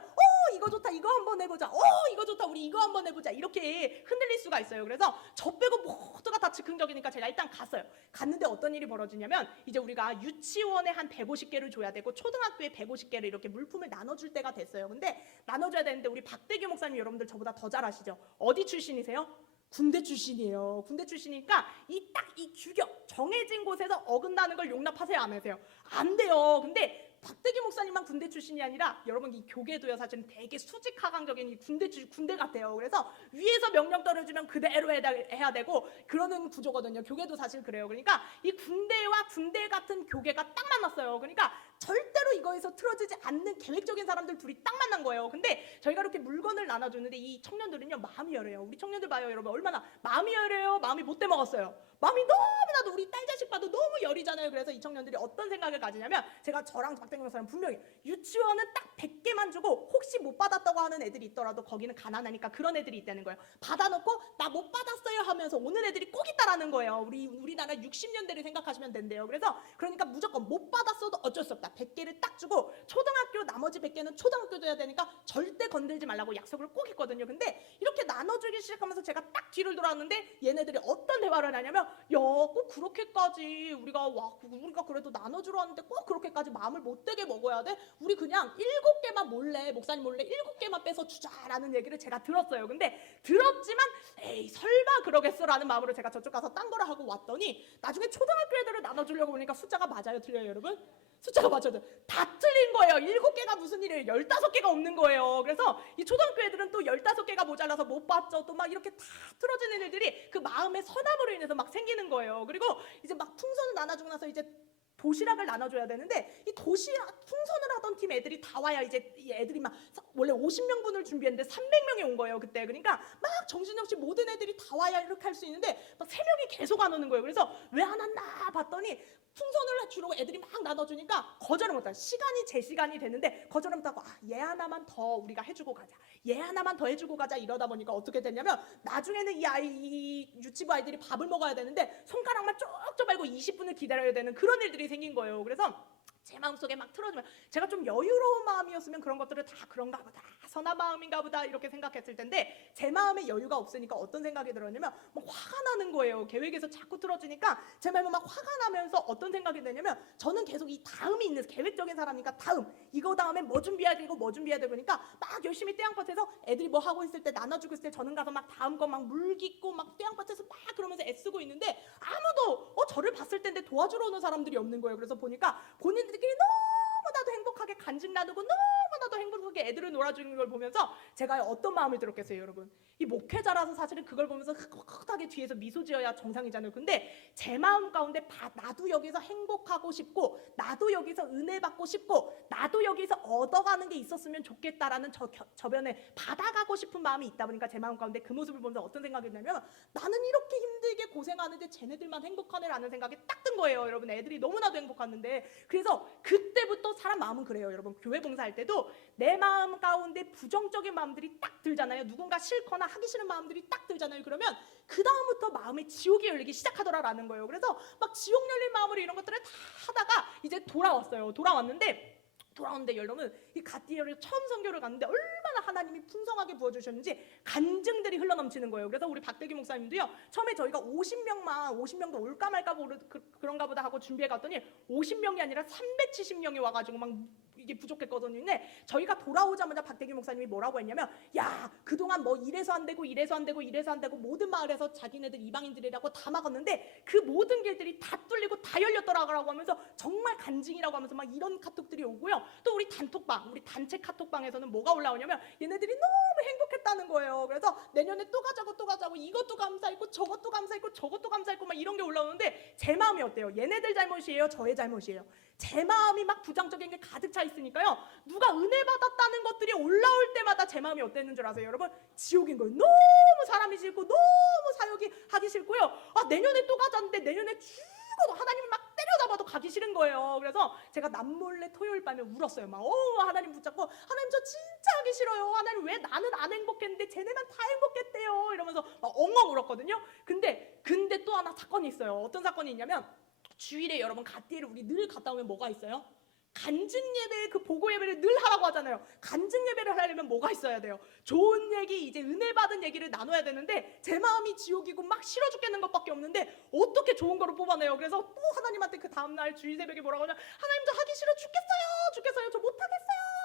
이거 좋다, 이거 한번 해보자, 이거 좋다, 우리 이거 한번 해보자, 이렇게 흔들릴 수가 있어요. 그래서 저 빼고 모두가 다 즉흥적이니까 제가 일단 갔어요. 갔는데 어떤 일이 벌어지냐면 이제 우리가 유치원에 한 150개를 줘야 되고 초등학교에 150개를 이렇게 물품을 나눠줄 때가 됐어요. 근데 나눠줘야 되는데 우리 박대규 목사님 여러분들 저보다 더 잘 아시죠? 어디 출신이세요? 군대 출신이에요. 군대 출신이니까 이 규격, 정해진 곳에서 어긋나는 걸 용납하세요, 안 하세요? 안 돼요. 근데 박대기 목사님만 군대 출신이 아니라 여러분, 이 교계도요 사실은 되게 수직하강적인 이 군대 같아요. 그래서 위에서 명령 떨어지면 그대로 해야 되고 그러는 구조거든요. 교계도 사실 그래요. 그러니까 이 군대와 군대 같은 교계가 딱 만났어요. 그러니까 절대로 이거에서 틀어지지 않는 계획적인 사람들 둘이 딱 만난 거예요. 근데 저희가 이렇게 물건을 나눠주는데 이 청년들은요 마음이 여려요. 우리 청년들 봐요, 여러분. 얼마나 마음이 여려요. 마음이 못돼 먹었어요. 마음이 너무나도, 우리 딸 자식 봐도 너무 여리잖아요. 그래서 이 청년들이 어떤 생각을 가지냐면, 제가 저랑 박대경 목사님 분명히 유치원은 딱 100개만 주고 혹시 못 받았다고 하는 애들이 있더라도 거기는 가난하니까 그런 애들이 있다는 거예요. 받아놓고 나 못 받았어요 하면서 나눠주면서 오는 애들이 꼭 있다라는 거예요. 우리나라 60년대를 생각하시면 된대요. 그러니까 무조건 못 받았어도 어쩔 수 없다. 100개를 딱 주고 초등학교 나머지 100개는 초등학교 줘야 되니까 절대 건들지 말라고 약속을 꼭 했거든요. 근데 이렇게 나눠주기 시작하면서 제가 딱 뒤를 돌아왔는데 얘네들이 어떤 대화를 하냐면, 야, 꼭 그렇게까지 우리가 그래도 나눠주러 왔는데 꼭 그렇게까지 마음을 못되게 먹어야 돼? 우리 그냥 7개만 몰래, 목사님 몰래 7개만 빼서 주자라는 얘기를 제가 들었어요. 근데 들었지만 에이 설마 그러겠어라는 마음으로 제가 저쪽 가서 딴 거를 하고 왔더니 나중에 초등학교 애들을 나눠주려고 보니까 숫자가 맞아요, 틀려요, 여러분? 숫자가 맞아요. 다 틀린 거예요. 7개가 무슨 일이에요. 15개가 없는 거예요. 그래서 이 초등학교 애들은 또 15개가 모자라서 못 봤죠. 또 막 이렇게 다 틀어지는 일들이 그 마음의 선함으로 인해서 막 생기는 거예요. 그리고 이제 막 풍선을 나눠주고 나서 이제 도시락을 나눠줘야 되는데 이 풍선을 하던 팀 애들이 다 와야 이제 이 애들이 막 원래 50명분을 준비했는데 300명이 온 거예요 그때. 그러니까 막 정신없이 모든 애들이 다 와야 이렇게 할 수 있는데 막 3명이 계속 안 오는 거예요. 그래서 왜 안 왔나 봤더니 풍선을 주려고 애들이 막 나눠주니까 거절을 못하고 시간이 제 시간이 되는데 거절을 못하고 얘 하나만 더 우리가 해주고 가자, 얘 하나만 더 해주고 가자 이러다 보니까 어떻게 됐냐면 나중에는 이 유치부 아이들이 밥을 먹어야 되는데 손가락만 쪽쪽 말고 20분을 기다려야 되는 그런 일들이 생긴 거예요. 그래서 제 마음속에 막 틀어주면 제가 좀 여유로운 마음이었으면 그런 것들을 다 그런가 보다, 선한 마음인가 보다 이렇게 생각했을 텐데 제 마음에 여유가 없으니까 어떤 생각이 들었냐면 막 화가 나는 거예요. 계획에서 자꾸 틀어주니까 제 마음에 막 화가 나면서 어떤 생각이 드냐면 저는 계속 이 다음이 있는 계획적인 사람이니까 이거 다음에 뭐 준비해야 되고 뭐 준비해야 되고 그러니까 막 열심히 태양볕에서 애들이 뭐 하고 있을 때 나눠주고 있을 때 저는 가서 막 다음 거 막 물 깃고 막 태양볕에서 막 그러면서 애쓰고 있는데 아무도 저를 봤을 텐데 도와주러 오는 사람들이 없는 거예요. 그래서 보니까 본인들끼리 너무나도 행복하게 간직 나누고 너무나도 행복하게 애들을 놀아주는 걸 보면서 제가 어떤 마음이 들었겠어요, 여러분? 이 목회자라서 사실은 그걸 보면서 흑흑하게 뒤에서 미소 지어야 정상이잖아요. 근데 제 마음 가운데 나도 여기서 행복하고 싶고 나도 여기서 은혜 받고 싶고 나도 여기서 얻어가는 게 있었으면 좋겠다라는 저변에 받아가고 싶은 마음이 있다 보니까 제 마음 가운데 그 모습을 보면서 어떤 생각이 드냐면 나는 이렇게 힘들게 고생하는데 쟤네들만 행복하네라는 생각이 딱 든 거예요. 여러분, 애들이 너무나도 행복했는데. 그래서 그때부터 사람 마음은 그래요, 여러분. 교회 봉사할 때도 내 마음 가운데 부정적인 마음들이 딱 들잖아요. 누군가 싫거나 하기 싫은 마음들이 딱 들잖아요. 그러면 그 다음부터 마음에 지옥이 열리기 시작하더라라는 거예요. 그래서 막 지옥 열린 마음으로 이런 것들을 다 하다가 이제 돌아왔어요. 돌아왔는데 여러분, 이 갓디엘을 처음 선교를 갔는데 얼마나 하나님이 풍성하게 부어주셨는지 간증들이 흘러넘치는 거예요. 그래서 우리 박대기 목사님도요, 처음에 저희가 50명도 올까 말까 그런가 보다 하고 준비해 갔더니 50명이 아니라 370명이 와가지고 막 이게 부족했거든요. 근데 저희가 돌아오자마자 박대기 목사님이 뭐라고 했냐면, 야, 그동안 뭐 이래서 안 되고 모든 마을에서 자기네들 이방인들이라고 다 막았는데 그 모든 길들이 다 뚫리고 다 열렸더라고 하면서 정말 간증이라고 하면서 막 이런 카톡들이 오고요. 또 우리 우리 단체 카톡방에서는 뭐가 올라오냐면 얘네들이 너무 행복했다는 거예요. 그래서 내년에 또 가자고 이것도 감사했고 저것도 감사했고 막 이런 게 올라오는데 제 마음이 어때요? 얘네들 잘못이에요? 저의 잘못이에요? 제 마음이 막 부정적인 게 가득 차 있으니까요, 누가 은혜 받았다는 것들이 올라올 때마다 제 마음이 어땠는 줄 아세요, 여러분? 지옥인 거예요. 너무 사람이 싫고 너무 사역이 하기 싫고요. 내년에 또 가자는데 내년에 죽어도 하나님을 막 때려잡아도 가기 싫은 거예요. 그래서 제가 남몰래 토요일 밤에 울었어요. 막 하나님 붙잡고, 하나님 저 진짜 하기 싫어요. 하나님 왜 나는 안 행복했는데 쟤네만 다 행복했대요. 이러면서 막 엉엉 울었거든요. 근데 또 하나 사건이 있어요. 어떤 사건이 있냐면, 주일에 여러분 갓디를 우리 늘 갔다 오면 뭐가 있어요? 간증 예배, 그 보고 예배를 늘 하라고 하잖아요. 간증 예배를 하려면 뭐가 있어야 돼요? 좋은 얘기, 이제 은혜 받은 얘기를 나눠야 되는데 제 마음이 지옥이고 막 싫어 죽겠는 것밖에 없는데 어떻게 좋은 거를 뽑아내요? 그래서 또 하나님한테 그 다음날 주일 새벽에 뭐라고 하냐, 하나님 저 하기 싫어 죽겠어요, 저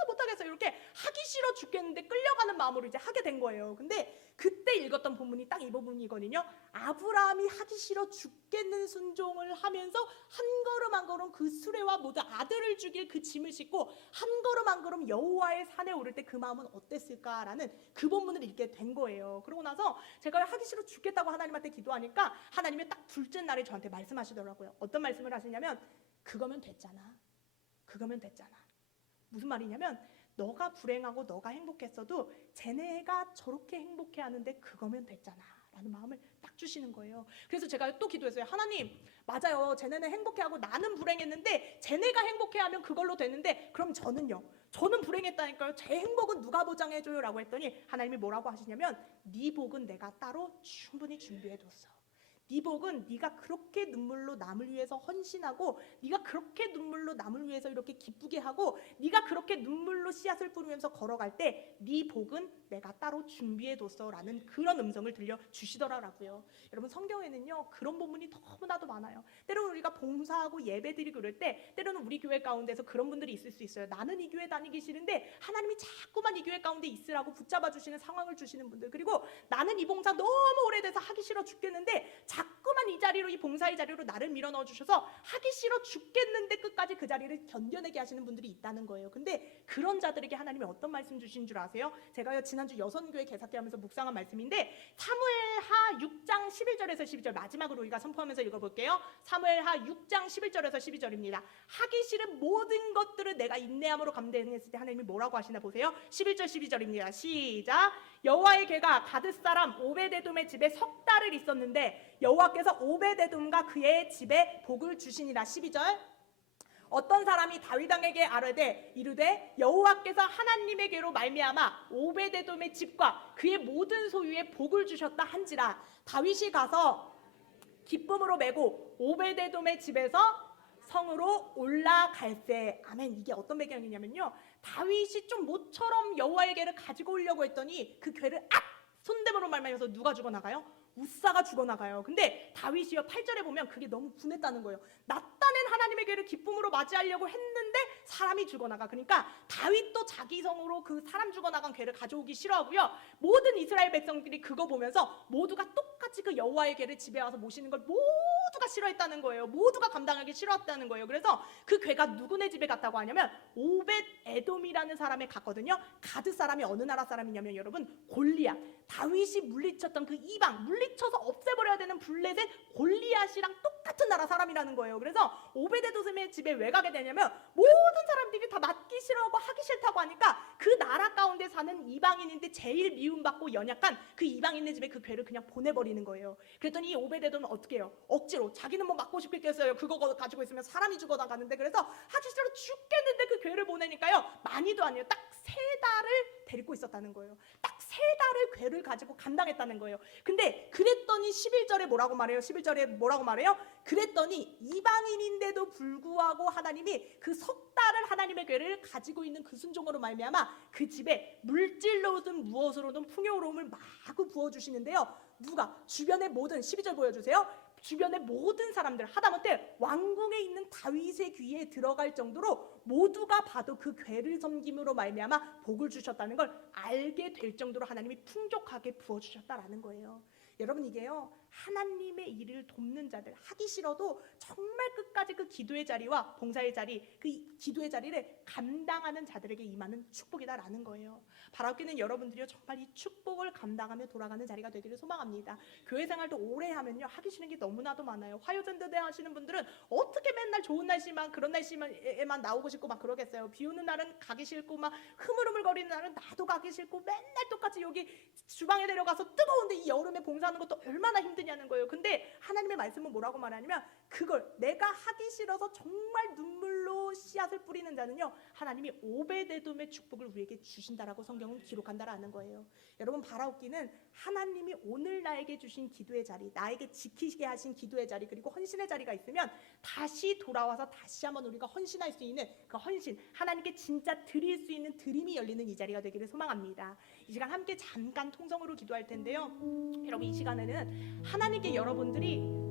못하겠어요 이렇게 하기 싫어 죽겠는데 끌려가는 마음으로 이제 하게 된 거예요. 근데 그때 읽었던 본문이 딱 이 부분이거든요. 아브라함이 하기 싫어 죽겠는 순종을 하면서 한 걸음 한 걸음 그 수레와 모두 아들을 죽일 그 짐을 싣고 한 걸음 한 걸음 여호와의 산에 오를 때 그 마음은 어땠을까라는 그 본문을 읽게 된 거예요. 그러고 나서 제가 하기 싫어 죽겠다고 하나님한테 기도하니까 하나님이 딱 둘째 날에 저한테 말씀하시더라고요. 어떤 말씀을 하시냐면, 그거면 됐잖아. 무슨 말이냐면, 너가 불행하고 너가 행복했어도 쟤네가 저렇게 행복해하는데 그거면 됐잖아 라는 마음을 딱 주시는 거예요. 그래서 제가 또 기도했어요. 하나님, 맞아요. 쟤네는 행복해하고 나는 불행했는데 쟤네가 행복해하면 그걸로 되는데 그럼 저는요? 저는 불행했다니까요. 제 행복은 누가 보장해줘요? 라고 했더니 하나님이 뭐라고 하시냐면 네 복은 내가 따로 충분히 준비해뒀어. 네 복은 네가 그렇게 눈물로 남을 위해서 헌신하고 네가 그렇게 눈물로 남을 위해서 이렇게 기쁘게 하고 네가 그렇게 눈물로 씨앗을 뿌리면서 걸어갈 때 네 복은 내가 따로 준비해뒀어 라는 그런 음성을 들려주시더라고요. 여러분, 성경에는요 그런 본문이 너무나도 많아요. 때로는 우리가 봉사하고 예배드리고 그럴 때 때로는 우리 교회 가운데서 그런 분들이 있을 수 있어요. 나는 이 교회 다니기 싫은데 하나님이 자꾸만 이 교회 가운데 있으라고 붙잡아 주시는 상황을 주시는 분들, 그리고 나는 이 봉사 너무 오래돼서 하기 싫어 죽겠는데 자꾸만 이 자리로, 이 봉사의 자리로 나를 밀어 넣어 주셔서 하기 싫어 죽겠는데 끝까지 그 자리를 견뎌내게 하시는 분들이 있다는 거예요. 근데 그런 자들에게 하나님이 어떤 말씀 주신 줄 아세요? 제가요 지난주 여선교회 개사기 하면서 묵상한 말씀인데 사무엘하 6장 11절에서 12절 마지막으로 우리가 선포하면서 읽어볼게요. 사무엘하 6장 11절에서 12절입니다. 하기 싫은 모든 것들을 내가 인내함으로 감당했을 때 하나님이 뭐라고 하시나 보세요. 11절 12절입니다. 시작. 여호와의 궤가 가드 사람 오베데돔의 집에 석 달을 있었는데 여호와께서 오베데돔과 그의 집에 복을 주시니라. 12절. 어떤 사람이 다윗왕에게 아뢰되 이르되 여호와께서 하나님의 궤로 말미암아 오베데돔의 집과 그의 모든 소유에 복을 주셨다 한지라. 다윗이 가서 기쁨으로 메고 오베데돔의 집에서 성으로 올라갈세. 아멘. 이게 어떤 배경이냐면요, 다윗이 좀 모처럼 여호와의 궤를 가지고 오려고 했더니 그 궤를 손대므로 말미암아서 누가 죽어나가요? 우사가 죽어나가요. 근데 다윗이요 8절에 보면 그게 너무 분했다는 거예요. 나타낸 하나님의 궤를 기쁨으로 맞이하려고 했는데 사람이 죽어나가. 그러니까 다윗도 자기 성으로 그 사람 죽어나간 궤를 가져오기 싫어하고요, 모든 이스라엘 백성들이 그거 보면서 모두가 똑같이 그 여호와의 궤를 집에 와서 모시는 걸 모두가 싫어했다는 거예요. 모두가 감당하기 싫어했다는 거예요. 그래서 그 궤가 누구네 집에 갔다고 하냐면 오벳 에돔이라는 사람에 갔거든요. 가드 사람이 어느 나라 사람이냐면 여러분 골리앗, 다윗이 물리쳤던 그 이방, 물리쳐서 없애버려야 되는 블레셋 골리앗이랑 똑같은 나라 사람이라는 거예요. 그래서 오베데돔의 집에 왜 가게 되냐면 모든 사람들이 다 맞기 싫어하고 하기 싫다고 하니까 그 나라 가운데 사는 이방인인데 제일 미움받고 연약한 그 이방인의 집에 그 궤를 그냥 보내버리는 거예요. 그랬더니 이 오베데돔은 어떻게 해요? 억지로, 자기는 뭐 맞고 싶겠어요. 그거 가지고 있으면 사람이 죽어나가는데. 그래서 하기 싫어 죽겠는데 그 궤를 보내니까요, 많이도 아니에요. 딱 3달을 데리고 있었다는 거예요. 딱 3달을 궤를 가지고 감당했다는 거예요. 근데 그랬더니 11절에 뭐라고 말해요? 11절에 뭐라고 말해요? 그랬더니 이방인인데도 불구하고 하나님이 그 석 달을 하나님의 궤를 가지고 있는 그 순종으로 말미암아 그 집에 물질로든 무엇으로든 풍요로움을 마구 부어주시는데요. 누가? 주변의 모든, 12절 보여주세요. 주변의 모든 사람들, 하다못해 왕궁에 있는 다윗의 귀에 들어갈 정도로 모두가 봐도 그 궤를 섬김으로 말미암아 복을 주셨다는 걸 알게 될 정도로 하나님이 풍족하게 부어주셨다라는 거예요. 여러분, 이게요 하나님의 일을 돕는 자들, 하기 싫어도 정말 끝까지 그 기도의 자리와 봉사의 자리, 그 기도의 자리를 감당하는 자들에게 임하는 축복이다라는 거예요. 바라옵기는 여러분들이요 정말 이 축복을 감당하며 돌아가는 자리가 되기를 소망합니다. 교회 생활도 오래 하면요 하기 싫은 게 너무나도 많아요. 화요전도대 하시는 분들은 어떻게 맨날 좋은 날씨만, 그런 날씨에만 나오고 싶고 막 그러겠어요. 비 오는 날은 가기 싫고 막 흐물흐물거리는 날은 나도 가기 싫고 맨날 똑같이 여기 주방에 내려가서 뜨거운데 이 여름에 봉사하는 것도 얼마나 힘드냐는 거예요. 근데 하나님의 말씀은 뭐라고 말하냐면 그걸 내가 하기 싫어서 정말 눈물로 씨앗을 뿌리는 자는요 하나님이 오베데돔의 축복을 우리에게 주신다라고 성경은 기록한다라는 거예요. 여러분, 바라옵기는 하나님이 오늘 나에게 주신 기도의 자리, 나에게 지키게 하신 기도의 자리, 그리고 헌신의 자리가 있으면 다시 돌아와서 다시 한번 우리가 헌신할 수 있는 그 헌신, 하나님께 진짜 드릴 수 있는 드림이 열리는 이 자리가 되기를 소망합니다. 이 시간 함께 잠깐 통성으로 기도할 텐데요. 여러분, 이 시간에는 하나님께 여러분들이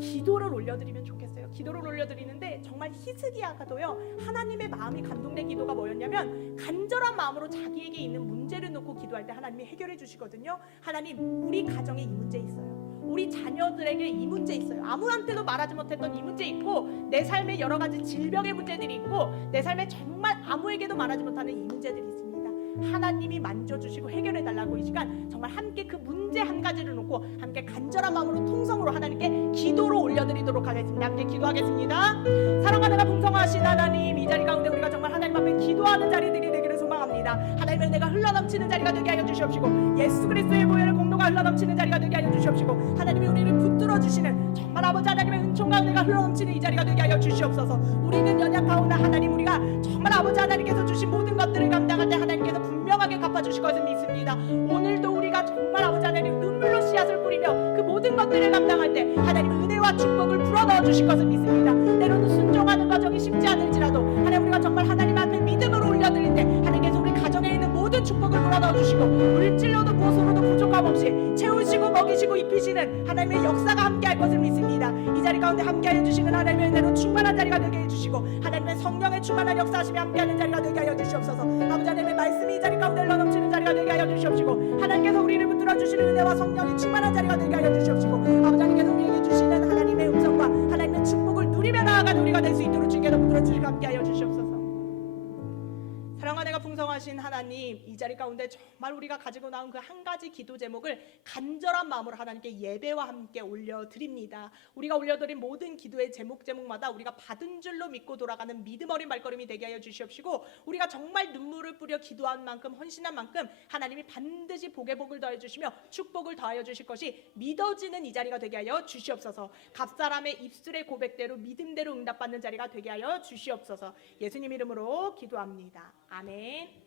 기도를 올려드리면 좋겠어요. 기도를 올려드리는데 정말 히스기야가도요 하나님의 마음이 감동된 기도가 뭐였냐면 간절한 마음으로 자기에게 있는 문제를 놓고 기도할 때 하나님이 해결해 주시거든요. 하나님, 우리 가정에 이 문제 있어요. 우리 자녀들에게 이 문제 있어요. 아무한테도 말하지 못했던 이 문제 있고, 내 삶에 여러 가지 질병의 문제들이 있고, 내 삶에 정말 아무에게도 말하지 못하는 이 문제들이 있습니다. 하나님이 만져주시고 해결해달라고 이 시간 정말 함께 그 문제 한 가지를 놓고 함께 간절한 마음으로 통성으로 하나님께 기도로 올려드리도록 하겠습니다. 함께 기도하겠습니다. 사랑하는 풍성하신 하나님, 이 자리 가운데 우리가 정말 하나님 앞에 기도하는 자리들이 되기를 소망합니다. 하나님의 내가 흘러넘치는 자리가 되게 하여 주시옵시고 예수 그리스도의 보혈을 공동 진노가 흘러넘치는 자리가 되게 하여 주시옵시고 하나님이 우리를 붙들어 주시는 정말 아버지 하나님의 은총과 은혜가 흘러넘치는 이 자리가 되게 하여 주시옵소서. 우리는 연약하오나 하나님 우리가 정말 아버지 하나님께서 주신 모든 것들을 감당할 때 하나님께서 분명하게 갚아주실 것을 믿습니다. 오늘도 우리가 정말 아버지 하나님 눈물로 씨앗을 뿌리며 그 모든 것들을 감당할 때 하나님 은혜와 축복을 불어넣어 주실 것을 믿습니다. 때로는 순종하는 과정이 쉽지 않을지라도 하나님 우리가 정말 하나님 앞에 믿음으로 올려드릴 때 하나님께서 우리 가정에 있는 모든 축복을 불어넣어 주시고 물질로도 무엇으로도 부족함 없이 채우시고 먹이시고 입히시는 하나님의 역사가 함께할 것을 믿습니다. 이 자리 가운데 함께하여 주시는 하나님의 은혜로 충만한 자리가 되게 해주시고 하나님의 성령의 충만한 역사하심이 함께하는 자리가 되게 하여 주시옵소서. 아버지 하나님의 말씀이 이 자리 가운데 흘러넘치는 자리가 되게 하여 주시옵시고 하나님께서 우리를 붙들어 주시는 은혜와 성령이 충만한 자리가 되게 하여 주시옵시고 아버지 하나님께서 우리에게 주시는 하나님의 음성과 하나님의 축복을 누리며 나아가는 우리가 될 수 있도록 주께서 붙들어 주시고 함께하여 주시옵소서. 사랑과 내가 풍성하신 하나님, 이 자리 가운데 정말 우리가 가지고 나온 그 한 가지 기도 제목을 간절한 마음으로 하나님께 예배와 함께 올려드립니다. 우리가 올려드린 모든 기도의 제목마다 우리가 받은 줄로 믿고 돌아가는 믿음 어린 발걸음이 되게 하여 주시옵시고 우리가 정말 눈물을 뿌려 기도한 만큼 헌신한 만큼 하나님이 반드시 복에 복을 더해 주시며 축복을 더하여 주실 것이 믿어지는 이 자리가 되게 하여 주시옵소서. 갓사람의 입술의 고백대로 믿음대로 응답받는 자리가 되게 하여 주시옵소서. 예수님 이름으로 기도합니다. 아멘.